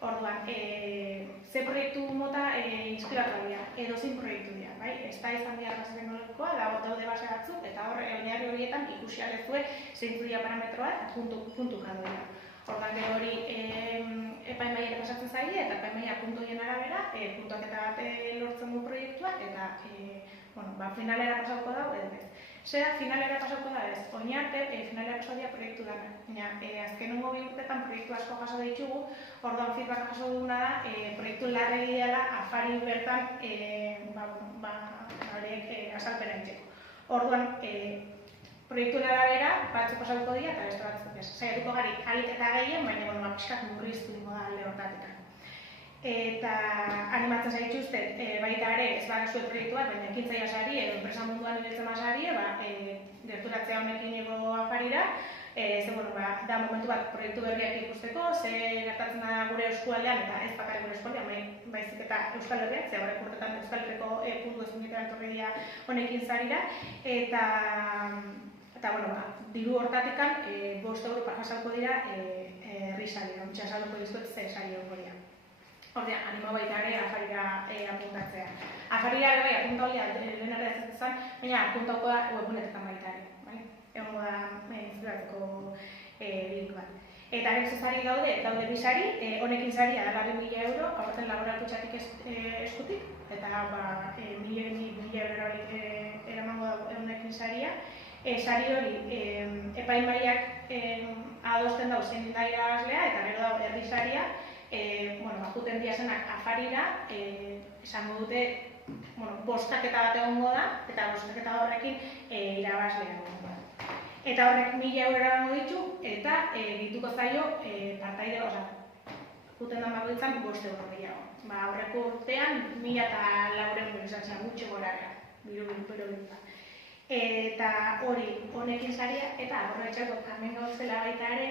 Orduan, ze proiektu mota inspiratu dira, edozein proiektu dira, bai? Ez da izan dira base teknologikoa, daude base batzuk, eta oinarri horietan ikusi alezue zeintzu dira parametroa eta puntuka dira. Orduan, hori epaimaiera pasatzen zaile, eta epaimaia puntu horien arabera, puntuaketa bat lortzen du proiektuak, eta finalera pasauko da, edo ez. Zera, finalera pasauko da ez, oinarte, finalera pasau dira proiektu dana. Azkenengo 2 urtetan proiektu asko jaso ditugu, orduan feedback jaso duguna da, proiektu larregi dela afari bertan horiek azalpena entzeko. Orduan, proiektu arabera batzuk pasauko dira eta beste batzuk ez. Saiatuko gari ahalik eta gehien, baina pixkat murriztu dingo da alde hortatik. Eta animatzen zaituzte, baita ere, ez bagazu proiektu bat, baina ekintzaia sari edo enpresa munduan ibiltzen sari, gerturatzea honekin ego afarira, da momentu bat proiektu berriak ikusteko, ze gertatzen da gure eskualdean, eta ez bakarrik gure eskualdean, baizik eta Euskal Herriak, ze horrek urtetan Euskal Herriko puntu ezberdinetara etorri dira honekin sarira, eta diru hortatikan 5 euro jasalko dira herri sarira, ontsa esalduko dizuet ze sari hongo dira. Ordean, animo baita ere afarira apuntatzea. Afarira ere apunta holia lehen ere ez ezan, baina apuntauko da webgunetetan baita ere. Egongo da inspiratzeko link bat. Eta gero sari daude 2 sari, honekin saria da 2.000 euro, aurten laboral kutxatik eskutik, eta 1.000 euro eramango da honekin saria. Sari hori epaimaiak adosten dago zein da irabazlea, eta gero dago herri saria, juten diazenak afarira, esango dute bostaketa bat egongo da, eta bostaketa horrekin irabazlea egongo da. Eta horrek 1.000 euro eramango ditu, eta dituko zailo partaide, juten da bakoitzan 5 euro gehiago. Horreko urtean 1.400 izan zen gutxi gorara, biru. Eta hori honekin saria, eta horretxako hemen gauzela baita ere,